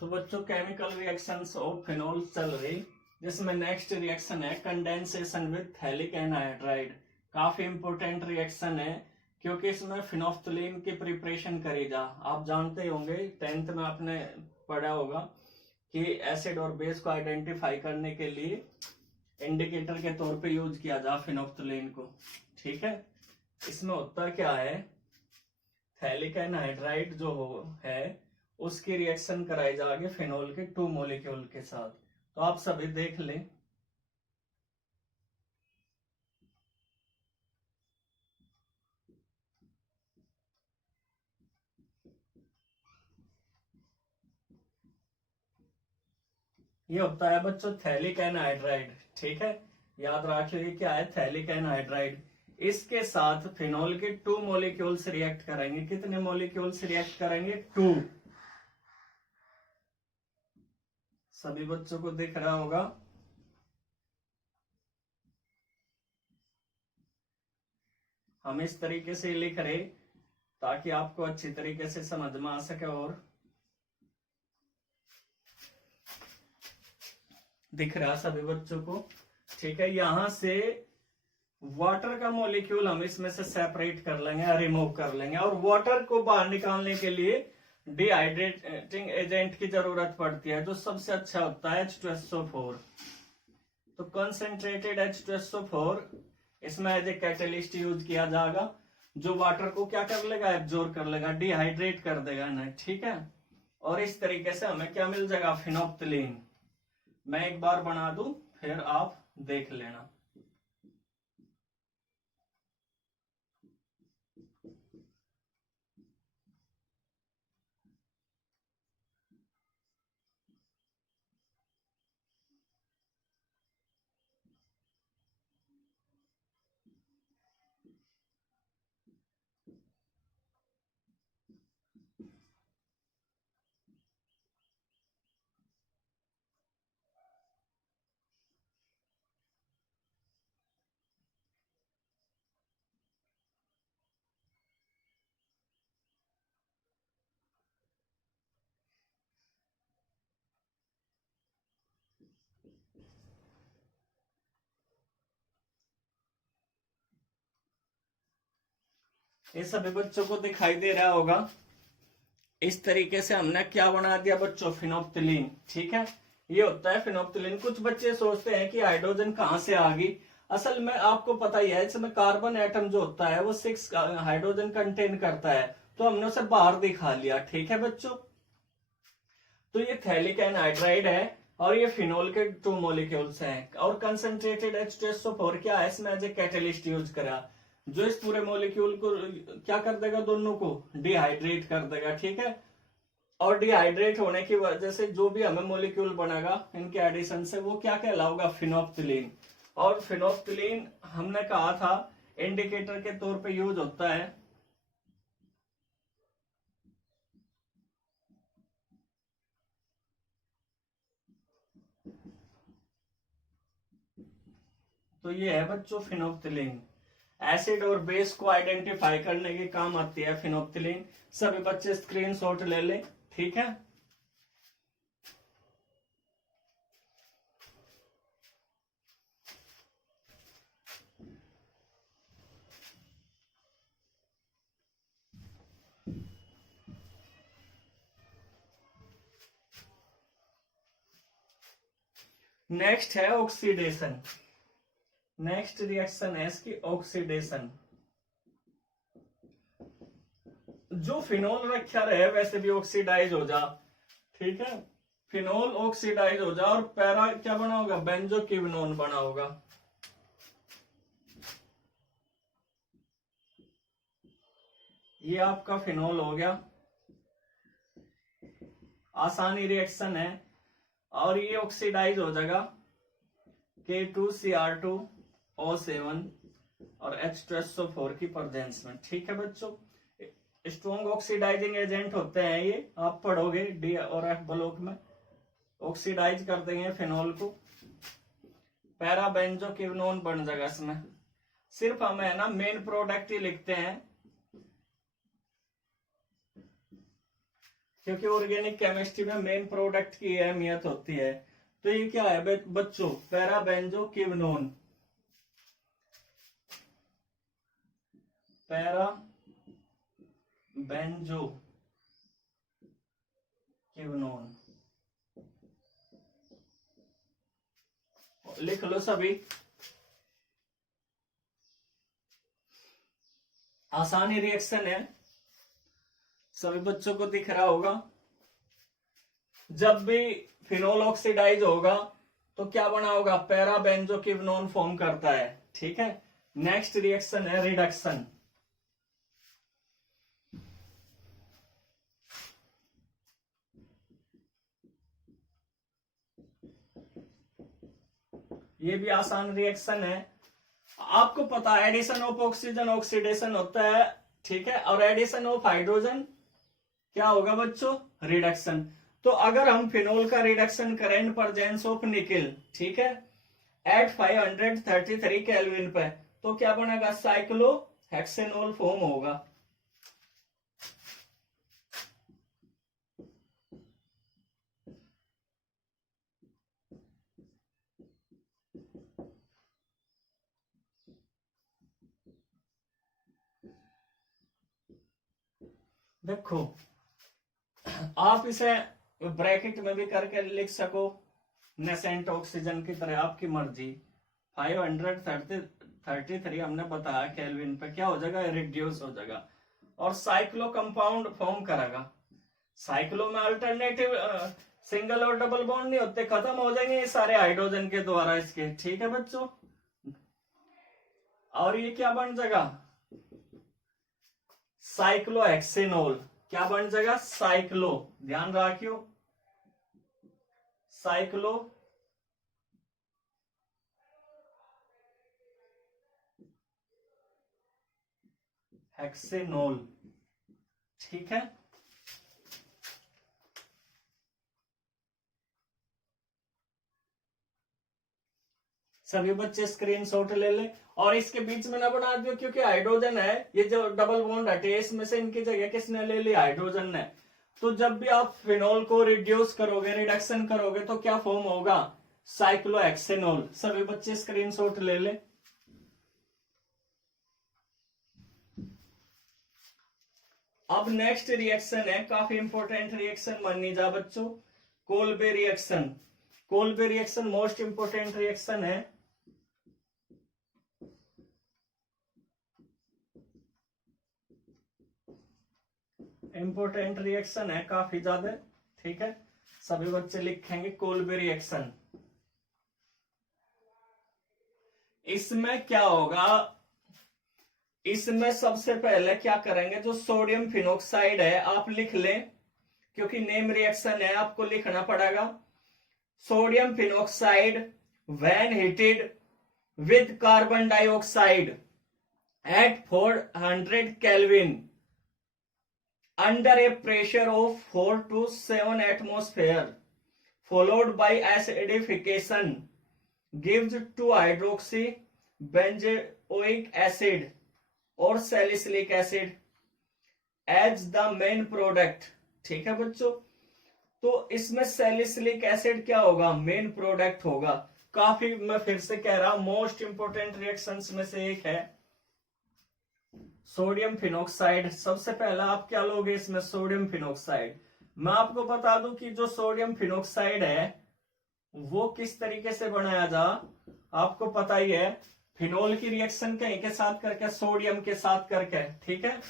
तो बच्चों chemical reactions of phenol चल रही, जिसमें नेक्स्ट रिएक्शन है कंडेंसेशन विद थैलिक एनहाइड्राइड। काफी इंपॉर्टेंट रिएक्शन है क्योंकि इसमें फिनोफ्थलीन की प्रिपरेशन करी जा। आप जानते होंगे 10th में आपने पढ़ा होगा कि एसिड और बेस को आइडेंटिफाई करने के लिए इंडिकेटर के तौर पे यूज किया जा फिनोफ्थलीन को। ठीक है, इसमें होता क्या है, थैलिक एनहाइड्राइड जो है उसकी रिएक्शन कराई जाएगी फिनोल के 2 मॉलिक्यूल के साथ। तो आप सभी देख लें। ये होता है बच्चों थैलिक एनहाइड्राइड। ठीक है, याद रखिए क्या है, थैलिक एनहाइड्राइड। इसके साथ फिनोल के 2 मॉलिक्यूल्स रिएक्ट करेंगे। कितने मॉलिक्यूल्स रिएक्ट करेंगे? 2। सभी बच्चों को दिख रहा होगा। हम इस तरीके से लिख रहे ताकि आपको अच्छी तरीके से समझ में आ सके और दिख रहा सभी बच्चों को। ठीक है, यहां से वाटर का मॉलिक्यूल हम इसमें से सेपरेट कर लेंगे, रिमूव कर लेंगे, और वाटर को बाहर निकालने के लिए डिहाइड्रेटिंग एजेंट की जरूरत पड़ती है, जो सबसे अच्छा होता है H2SO4। तो कंसंट्रेटेड H2SO4 इसमें एज ए कैटलिस्ट यूज किया जाएगा, जो वाटर को क्या कर लेगा, एब्जॉर्ब कर लेगा, डिहाइड्रेट कर देगा ना। ठीक है, और इस तरीके से हमें क्या मिल जाएगा, फिनोप्थलीन। मैं एक बार बना दूं फिर आप देख लेना। ये सभी बच्चों को दिखाई दे रहा होगा। इस तरीके से हमने क्या बना दिया बच्चों, फिनोप्थलीन। ठीक है, ये होता है फिनोप्थलीन। कुछ बच्चे सोचते हैं कि हाइड्रोजन कहां से आ गई। असल में आपको पता ही है, इसमें कार्बन एटम जो होता है वो 6 हाइड्रोजन कंटेन करता है, तो हमने उसे बाहर दिखा लिया। ठीक है बच्चों, तो ये थैलिक एनहाइड्राइड है और ये फिनोल के 2 मॉलिक्यूल्स हैं, और कंसंट्रेटेड H2SO4 क्या है, इसमें एज ए कैटलिस्ट यूज करा, जो इस पूरे मॉलिक्यूल को क्या कर देगा, दोनों को डिहाइड्रेट कर देगा। ठीक है, और डिहाइड्रेट होने की वजह से जो भी हमें मॉलिक्यूल बनेगा इनके एडिशन से, वो क्या कहलाऊगा, फिनोप्थलीन। और फिनोप्थलीन हमने कहा था इंडिकेटर के तौर पे यूज होता है। तो ये है बच्चों फिनोप्थलीन। एसिड और बेस को आइडेंटिफाई करने के काम आती है फिनोप्थलीन। सभी बच्चे स्क्रीनशॉट ले लें। ठीक है, नेक्स्ट है ऑक्सीडेशन। नेक्स्ट रिएक्शन है इसकी ऑक्सीडेशन। जो फिनोल रखा रहे वैसे भी ऑक्सीडाइज हो जा। ठीक है, फिनोल ऑक्सीडाइज हो जा और पैरा क्या बना होगा, बेंजोक्विनोन बना होगा। ये आपका फिनोल हो गया। आसानी रिएक्शन है, और ये ऑक्सीडाइज हो जाएगा K2Cr2O7 और H2SO4 की प्रेजेंस में। ठीक है बच्चों, स्ट्रॉन्ग ऑक्सीडाइजिंग एजेंट होते हैं ये, आप पढ़ोगे डी और एफ ब्लॉक में। ऑक्सीडाइज कर देंगे फिनोल को, पैराबेंजोक्विनोन बन जाएगा इसमें। सिर्फ हम है ना मेन प्रोडक्ट ही लिखते हैं। क्योंकि ऑर्गेनिक केमिस्ट्री में मेन प्रोडक्ट की अहमियत होती है। तो ये क्या है बच्चों, पैराबेंजोक्विनोन। पैराबेंजोक्विनोन लिख लो सभी। आसानी रिएक्शन है, सभी बच्चों को दिख रहा होगा। जब भी फिनोल ऑक्सीडाइज होगा तो क्या बना होगा, पैराबेंजोक्विनोन फॉर्म करता है। ठीक है, नेक्स्ट रिएक्शन है रिडक्शन। ये भी आसान रिएक्शन है, आपको पता है एडिशन ऑफ ऑक्सीजन ऑक्सीडेशन होता है। ठीक है, और एडिशन ऑफ हाइड्रोजन क्या होगा बच्चों, रिडक्शन। तो अगर हम फिनोल का रिडक्शन करें इन प्रेजेंस ऑफ निकेल, ठीक है, एट 533 केल्विन पे, तो क्या बनेगा, साइक्लो हेक्सेनोल फॉर्म होगा। देखो आप इसे ब्रैकेट में भी करके लिख सको, नेसेंट ऑक्सीजन की तरह, आपकी मर्जी। 533 हमने बताया केल्विन पे क्या हो जाएगा, रिड्यूस हो जाएगा और साइक्लो कंपाउंड फॉर्म करेगा। साइक्लो में अल्टरनेटिव सिंगल और डबल बॉन्ड नहीं होते, खत्म हो जाएंगे ये सारे हाइड्रोजन के द्वारा इसके। ठीक है बच्चों, और ये क्या बन जाएगा, साइक्लोहेक्सेनोल। क्या बन जाएगा, साइक्लो, ध्यान रखियो, साइक्लो हेक्सेनोल। ठीक है, सभी बच्चे स्क्रीनशॉट ले ले और इसके बीच में ना बना दियो, क्योंकि हाइड्रोजन है, ये जो डबल बॉन्ड हटे इसमें से इनकी जगह किसने ले ली, हाइड्रोजन ने। तो जब भी आप फिनोल को रिड्यूस करोगे, रिडक्शन करोगे, तो क्या फॉर्म होगा, साइक्लोहेक्सेनोल। सभी बच्चे स्क्रीनशॉट ले ले। अब नेक्स्ट रिएक्शन है, काफी इंपॉर्टेंट रिएक्शन मानी जा बच्चों, Kolbe reaction. Kolbe reaction most important reaction है। इंपॉर्टेंट रिएक्शन है काफी ज्यादा। ठीक है, सभी बच्चे लिखेंगे कोल्बे रिएक्शन। इसमें क्या होगा, इसमें सबसे पहले क्या करेंगे, जो सोडियम फिनोक्साइड है आप लिख लें, क्योंकि नेम रिएक्शन है, आपको लिखना पड़ेगा। Sodium phenoxide when heated with carbon dioxide eight 400 kelvin under a pressure of 4 to 7 atmosphere followed by acidification gives to hydroxy benzoic acid or salicylic acid as the main product। ठीक है बच्चों, तो इसमें salicylic acid क्या होगा, main product होगा। काफी, मैं फिर से कह रहा हूं, मोस्ट इंपोर्टेंट रिएक्शंस में से एक है सोडियम फिनोक्साइड। सबसे पहला आप क्या लोगे इसमें, सोडियम फिनोक्साइड। मैं आपको बता दूं कि जो सोडियम फिनोक्साइड है वो किस तरीके से बनाया जा, आपको पता ही है, फिनोल की रिएक्शन कहीं के साथ करके, सोडियम के साथ करके। ठीक है,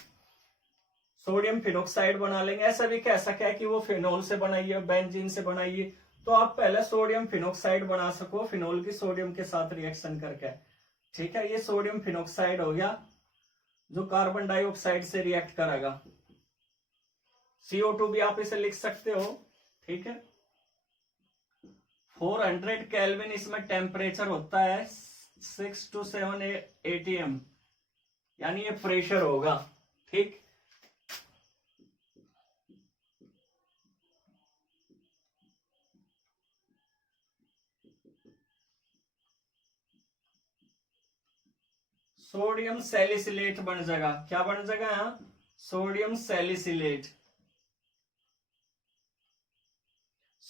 सोडियम फिनोक्साइड बना लेंगे। ऐसा भी कह सके है कि वो फिनोल से बनाइए, बेंजीन से बनाइए, तो आप पहले सोडियम फिनोक्साइड बना सको फिनोल की सोडियम के साथ रिएक्शन करके। ठीक है, ये सोडियम फिनोक्साइड हो गया जो कार्बन डाइऑक्साइड से रिएक्ट करेगा। CO2 भी आप इसे लिख सकते हो। ठीक है, 400 केल्विन इसमें टेम्परेचर होता है, 6 to 7 ATM, यानी ये प्रेशर होगा। ठीक, सोडियम सैलिसिलेट बन जाएगा। क्या बन जाएगा यहाँ, sodium salicylate.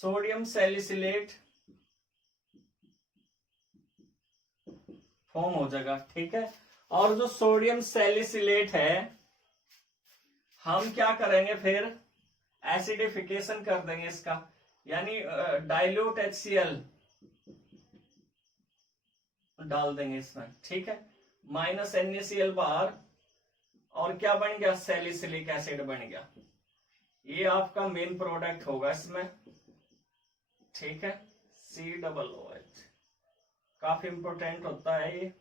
Sodium salicylate form हो जाएगा, ठीक है। और जो सोडियम सैलिसिलेट है हम क्या करेंगे फिर एसिडिफिकेशन कर देंगे इसका, यानी डाइल्यूट HCl डाल देंगे इसमें, ठीक है। माइनस NaCl बाहर, और क्या बन गया, सैलिसिलिक एसिड बन गया। ये आपका मेन प्रोडक्ट होगा इसमें, ठीक है। COOH काफी इंपॉर्टेंट होता है ये।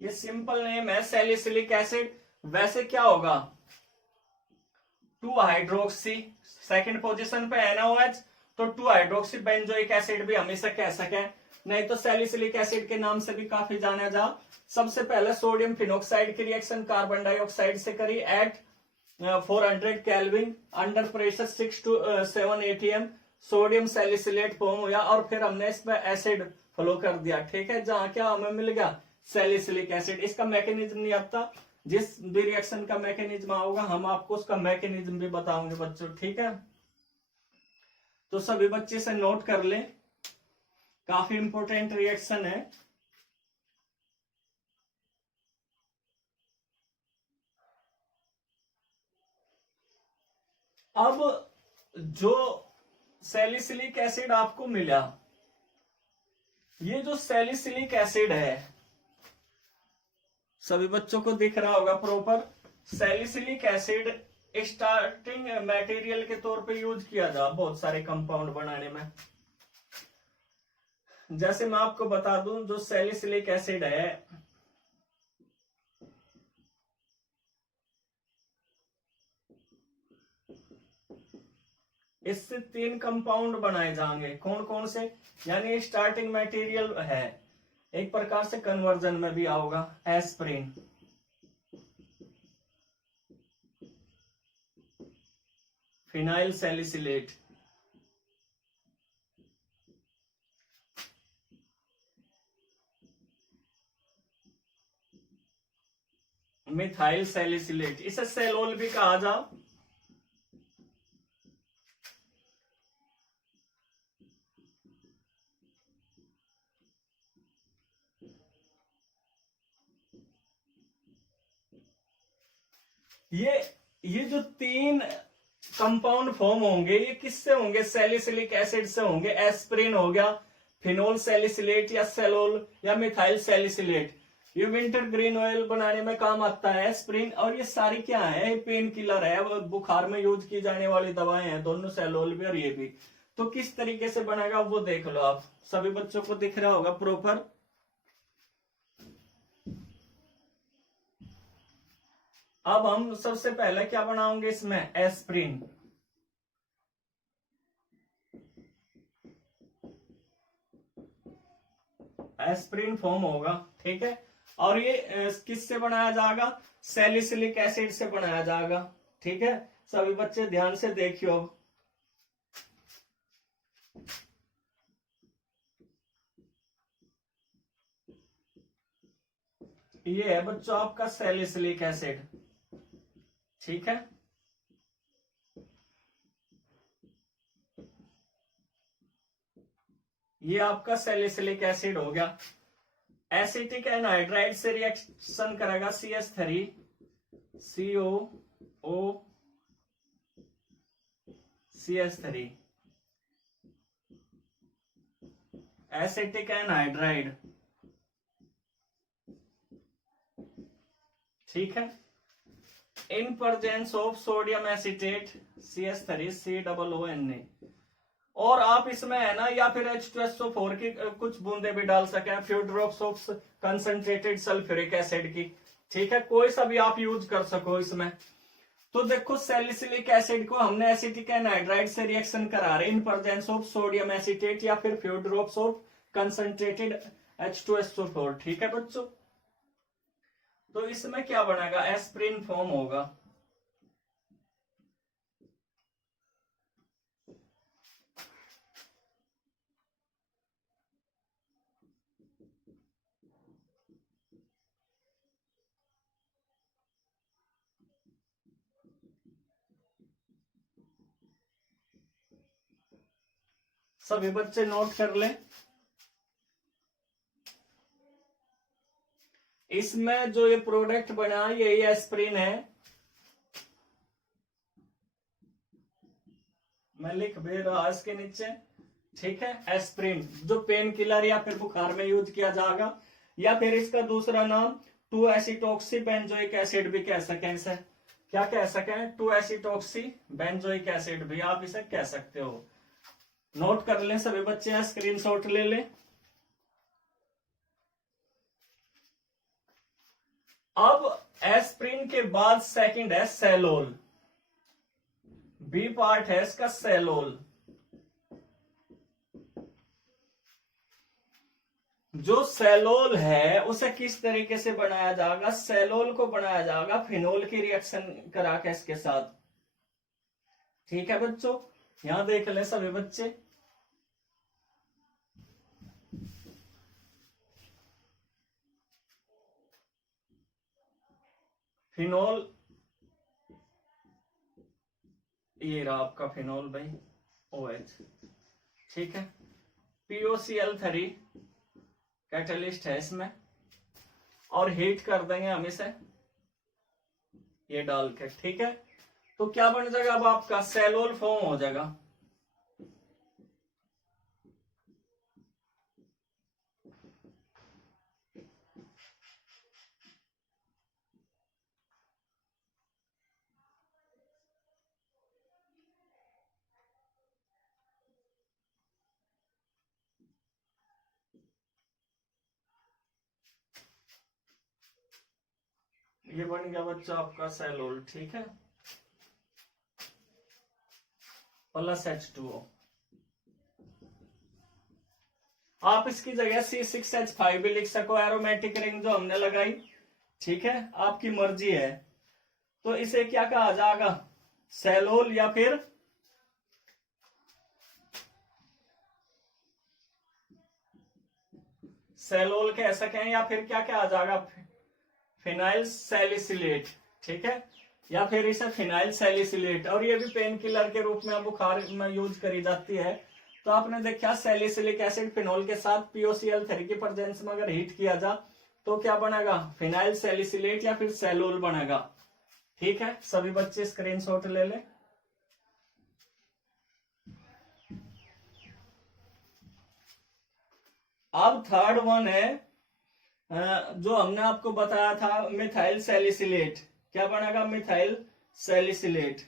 ये सिंपल नेम है सैलिसिलिक एसिड। वैसे क्या होगा, 2 हाइड्रोक्सी, सेकंड पोजीशन पे NaOH, तो 2 हाइड्रोक्सी बेंजोइक एसिड भी हम इसे कह सकें, नहीं तो सैलिसिलिक एसिड के नाम से भी काफी जाना जा। सबसे पहले सोडियम फिनोक्साइड की रिएक्शन कार्बन डाइऑक्साइड से करी at 400 kelvin under pressure 6 to 7 ATM, sodium salicylate form हुआ और फिर हमने इसमें एसिड फ्लो कर दिया, ठीक है। जहां क्या हमें मिल गया, सैलिसिलिक एसिड। इसका मैकेनिज्म नहीं आता, जिस भी रिएक्शन का मैकेनिज्म होगा हम आपको उसका मैकेनिज्म भी बताओगे बच्चों, ठीक है। तो सभी बच्चे से नोट कर लें, काफी इंपॉर्टेंट रिएक्शन है। अब जो सैलिसिलिक एसिड आपको मिला, ये जो सैलिसिलिक एसिड है सभी बच्चों को दिख रहा होगा proper. Salicylic acid starting material के तौर पे यूज किया जा बहुत सारे कंपाउंड बनाने में। जैसे मैं आपको बता दूं, जो सैलिसिलिक एसिड है इससे 3 कंपाउंड बनाए जाएंगे। कौन कौन से, यानी स्टार्टिंग मटेरियल है, एक प्रकार से कन्वर्जन में भी आओगा, aspirin, phenyl salicylate, methyl salicylate, इसे सेलोल भी कहा जा। ये जो 3 कंपाउंड फॉर्म होंगे ये किससे होंगे, सैलिसिलिक एसिड से होंगे। एस्प्रिन हो गया, फिनोल सैलिसिलेट या सेलोल या मिथाइल सैलिसिलेट, ये विंटर ग्रीन ऑयल बनाने में काम आता है एस्प्रिन। और ये सारी क्या है, पेन किलर है, वो बुखार में यूज की जाने वाली दवाएं हैं दोनों, सेलोल भी और ये भी। तो किस तरीके से बनेगा वो देख लो आप, सभी बच्चों को दिख रहा होगा प्रॉपर। अब हम सबसे पहले क्या बनाओगे इसमें, एस्प्रिन। एस्प्रिन फॉर्म होगा, ठीक है। और ये किससे बनाया जाएगा, सैलिसिलिक एसिड से बनाया जाएगा, ठीक है। सभी बच्चे ध्यान से देखियो। ये है बच्चों आपका सैलिसिलिक एसिड, ठीक है। ये आपका सैलिसिलिक एसिड हो गया। एसिटिक एनहाइड्राइड से रिएक्शन करेगा CH3 COO CH3, acetic anhydride, ठीक है। In presence of sodium acetate CH3 COONA। और आप इसमें है ना, या फिर H2SO4 की कुछ बूंदे भी डाल सके, few drops of concentrated sulphuric acid की, ठीक है। कोई सा भी आप यूज कर सको इसमें। तो देखो सैलिसिलिक एसिड को हमने एसिटिक एनहाइड्राइड से रिएक्शन करा रहे in presence of sodium acetate या फिर few drops of concentrated H2SO4, ठीक है बच्चों। तो इसमें क्या बनेगा, एस्प्रिन फॉर्म होगा। सभी बच्चे नोट कर लें। इसमें जो ये प्रोडक्ट बना यही एस्प्रिन है, मैं लिख भी रहा इसके नीचे, ठीक है। एस्प्रिन जो पेन किलर या फिर बुखार में यूज किया जाएगा, या फिर इसका दूसरा नाम 2 एसिटॉक्सी बेंजोइक एसिड भी कह सकें इसे। क्या कह सकें? 2 एसिटॉक्सी बेंजोइक एसिड भी आप इसे कह सकते हो। नोट कर लें सभी बच्चे, स्क्रीनशॉट ले लें। अब एस्प्रिन के बाद सेकंड है सेलोल, बी पार्ट है इसका सेलोल। जो सेलोल है उसे किस तरीके से बनाया जाएगा? सेलोल को बनाया जाएगा फिनोल की रिएक्शन करा के इसके साथ, ठीक है बच्चों। यहां देख लें सभी बच्चे, फिनोल, ये रहा आपका फिनोल भाई, OH, ठीक है। POCl3 कैटलिस्ट है इसमें, और हीट कर देंगे हम इसे ये डाल के, ठीक है। तो क्या बन जाएगा? अब आपका सेलोल फॉर्म हो जाएगा। ये बन गया बच्चा आपका सेलोल, ठीक है, प्लस H2O। आप इसकी जगह C6H5 भी लिख सको, एरोमेटिक रिंग जो हमने लगाई, ठीक है, आपकी मर्जी है। तो इसे क्या कहा जाएगा? सेलोल, या फिर सेलोल कह सकें, या फिर क्या कहा जाएगा? फिनाइल सैलिसिलेट, ठीक है, या फिर इसे फिनाइल सैलिसिलेट। और ये भी पेन किलर के रूप में बुखार में यूज करी जाती है। तो आपने देखा सैलिसिलिक एसिड फिनोल के साथ POCl3 की प्रेजेंस में अगर हीट किया जा तो क्या बनेगा? फिनाइल सैलिसिलेट या फिर सेलोल बनेगा, ठीक है। सभी बच्चे स्क्रीनशॉट ले लें। अब थर्ड वन है, जो हमने आपको बताया था, मिथाइल सैलिसिलेट। क्या बनेगा? Methyl salicylate.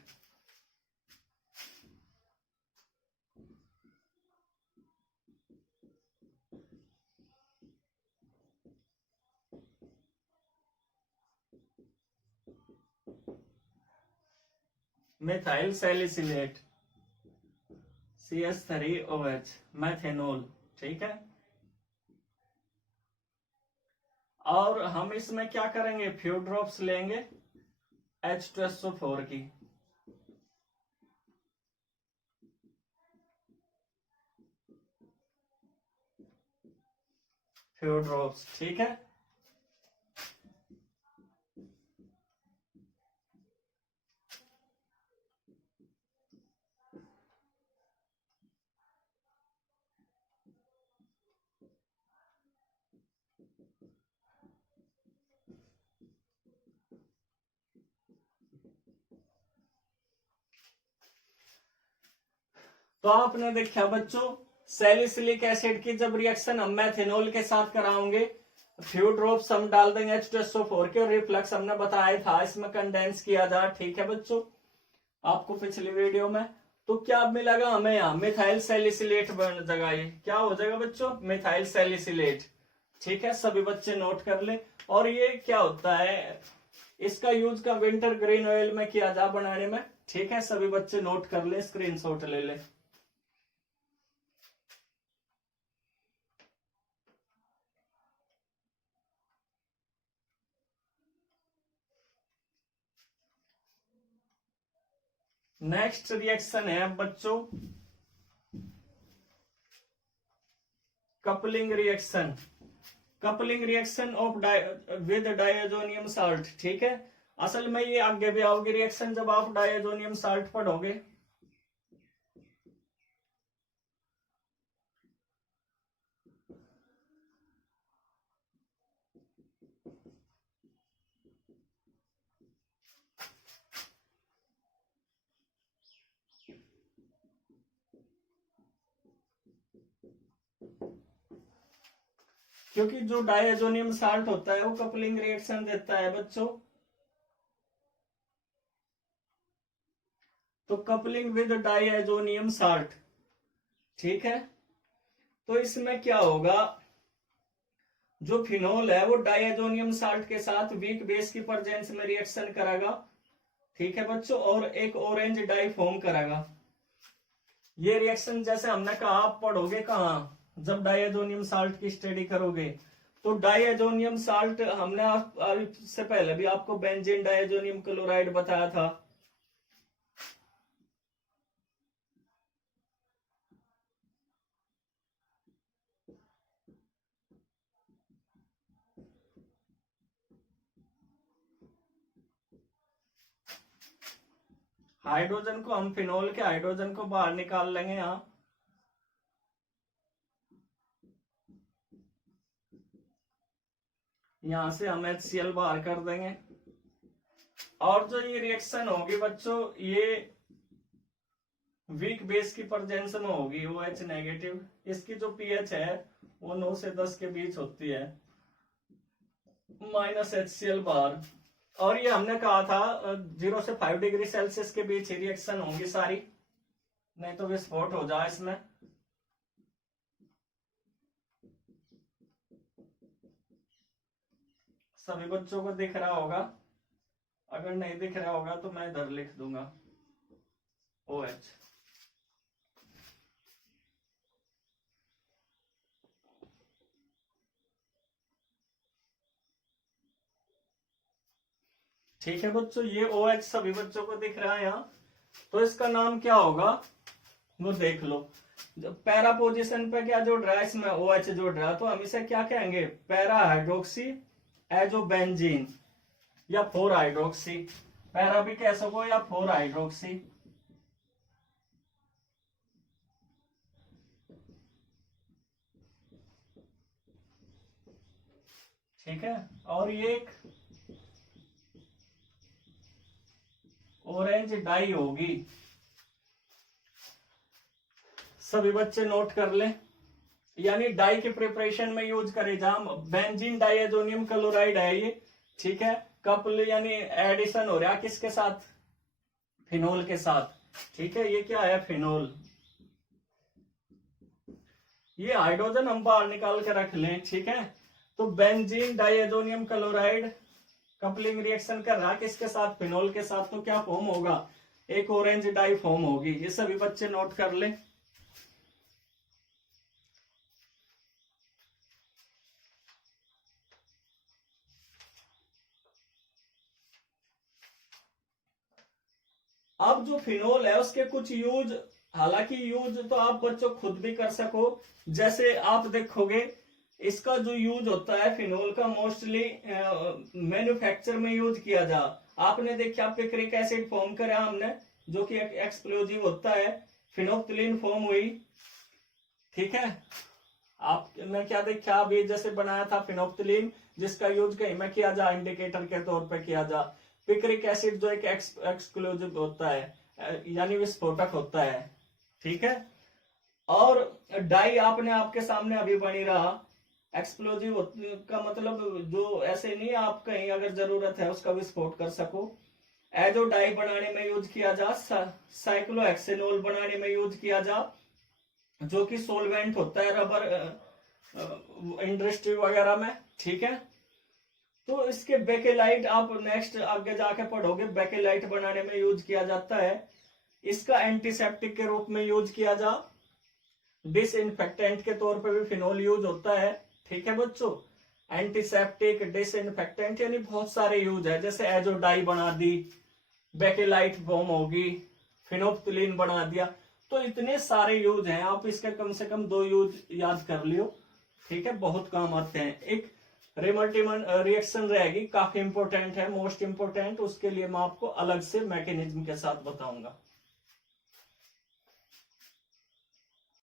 Methyl salicylate, CH3OH, methanol, ठीक है। और हम इसमें क्या करेंगे? फ्यू ड्रॉप्स लेंगे H2SO4 की, फ्यू ड्रॉप्स, ठीक है। तो आपने देखा बच्चों, सैलिसिलिक एसिड की जब रिएक्शन हम मैथेनॉल के साथ कराओगे, फ्यू ड्रॉप्स हम डाल देंगे H2SO4 के, और रिफ्लक्स हमने बताया था इसमें कंडेंस किया जा, ठीक है बच्चों, आपको पिछली वीडियो में। तो क्या मिलेगा हमें? यहाँ मिथाइल सैलिसिलेट बन जाएगा। ये क्या हो जाएगा बच्चों? मिथाइल सैलिसिलेट, ठीक है। सभी बच्चे नोट कर ले। और ये क्या होता है? इसका यूज का विंटर ग्रीन ऑयल में किया जा बनाने में, ठीक है। सभी बच्चे नोट कर ले, स्क्रीनशॉट ले ले। नेक्स्ट रिएक्शन है बच्चों coupling reaction. Coupling reaction of with diazonium salt, ठीक है। असल में ये आगे भी आओगे रिएक्शन जब आप डायजोनियम साल्ट पढ़ोगे। क्योंकि जो डायजोनियम साल्ट होता है वो कपलिंग रिएक्शन देता है बच्चों। तो कपलिंग विद डायजोनियम साल्ट, ठीक है। तो इसमें क्या होगा, जो फिनोल है वो डायजोनियम साल्ट के साथ वीक बेस की प्रेजेंस में रिएक्शन करेगा, ठीक है बच्चों, और एक ऑरेंज डाई फॉर्म करेगा। ये रिएक्शन जैसे हमने कहा, आप पढ़ोगे कहाँ, जब डायजोनियम साल्ट की स्टडी करोगे। तो डायजोनियम साल्ट हमने इससे पहले भी आपको बेंजीन डायजोनियम क्लोराइड बताया था। हाइड्रोजन को हम फिनोल के हाइड्रोजन को बाहर निकाल लेंगे यहाँ, यहां से हम HCl बाहर कर देंगे। और जो ये रिएक्शन होगी बच्चों, ये वीक बेस की प्रेजेंस में होगी, OH नेगेटिव। इसकी जो pH है वो 9 से 10 के बीच होती है, -HCl बार। और ये हमने कहा था 0 से 5 डिग्री सेल्सियस के बीच ही रिएक्शन होंगी सारी, नहीं तो विस्फोट हो जाए इसमें। सभी बच्चों को दिख रहा होगा, अगर नहीं दिख रहा होगा तो मैं इधर लिख दूंगा OH। ठीक है बच्चों, ये OH सभी बच्चों को दिख रहा है यहाँ। तो इसका नाम क्या होगा वो देख लो। जब पैरा पोजीशन पे क्या जोड़ रहा है, इसमें OH जोड़ रहा है, तो हम इसे क्या कहेंगे, पैरा हाइड्रोक्सी एजोबेंजीन या 4 हाइड्रोक्सी। पैरा भी कह सको या 4 हाइड्रोक्सी। ठीक है, और ये एक ऑरेंज डाई होगी। सभी बच्चे नोट कर ले, यानी डाई के प्रिपरेशन में यूज करे जहां बेंजीन डायजोनियम क्लोराइड है ये, ठीक है। कपल यानी एडिशन हो रहा किसके साथ, फिनोल के साथ, ठीक है। ये क्या है, फिनोल। ये हाइड्रोजन हम बाहर निकाल के रख लें, ठीक है। तो benzene diazonium chloride coupling reaction कर रहा किसके साथ, फिनोल के साथ, तो क्या फॉर्म होगा, एक ऑरेंज डाई फॉर्म होगी। ये सभी बच्चे नोट कर ले। अब जो फिनोल है उसके कुछ यूज, हालांकि यूज तो आप बच्चों खुद भी कर सको। जैसे आप देखोगे इसका जो यूज होता है फिनोल का, मोस्टली मैन्युफैक्चर में यूज किया जा। आपने देखा पिक्रिक एसिड फॉर्म करा हमने, जो कि एक्सप्लोजिव होता है, फिनोप्थिलीन फॉर्म हुई, ठीक है। आपने क्या देखा, अभी जैसे बनाया था फिनोप्थिलीन, जिसका यूज कहीं में किया जा, इंडिकेटर के तौर पे किया जा। पिक्रिक एसिड जो एक एक्सक्लूसिव होता है, यानी विस्फोटक होता है, ठीक है। और डाई आपने आपके सामने अभी बनी रहा, एक्सप्लोजिव का मतलब जो ऐसे नहीं, आप कहीं अगर जरूरत है उसका विस्फोट कर सको। एजो डाई बनाने में यूज किया जा, साइक्लोहेक्सेनोल बनाने में यूज किया जा, जो कि सोलवेंट होता है रबर इंडस्ट्री वगैरह में, ठीक है। तो इसके बेकेलाइट आप नेक्स्ट आगे जाके पढ़ोगे, बेकेलाइट बनाने में यूज किया जाता है। इसका एंटीसेप्टिक के रूप में यूज किया जा, डिसइंफेक्टेंट के तौर पे भी फिनोल यूज होता है, ठीक है बच्चों। एंटीसेप्टिक, डिसइंफेक्टेंट, यानी बहुत सारे यूज है। जैसे एजोडाई बना दी, बेकेलाइट फॉर्म होगी, फिनोप्थिलीन बना दिया, तो इतने सारे यूज हैं। आप इसके कम से कम 2 यूज याद कर लियो, ठीक है, बहुत काम आते हैं। एक रेमल्टीमन रिएक्शन रहेगी, काफी इंपॉर्टेंट है, मोस्ट इंपॉर्टेंट, उसके लिए मैं आपको अलग से मैकेनिज्म के साथ बताऊंगा।